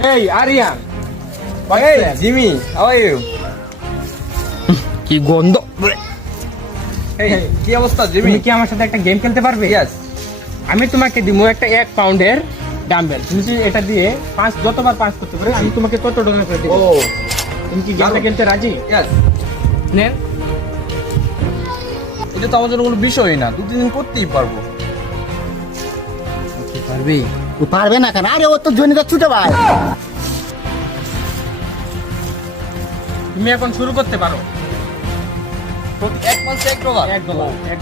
Hey, Aryan. Hey, Jimmy, how are you? কি গন্ধ। Hey, কি অবস্থা তুমি জিমি? কি আমার সাথে একটা গেম খেলতে পারবে? Yes. আমি তোমাকে দিমু একটা 1 পাউন্ডের ডাম্বেল। তুমি যদি এটা দিয়ে যতবার পাঁচ করতে পারবে আমি তোমাকে তত ডলার করে দেব। Oh, তুমি কি গেমটা খেলতে রাজি? yes. নেন। এটা তো আমার জন্য কোনো বিষয়ই না, 2-3 দিন করতেই পারবো। পারবি? ও পারবে না কেন? আরে ও তো জনিটা ছুটে ভাই। তুমি এখন শুরু করতে পারো। প্রতি 1 মাসে $1 $1 $1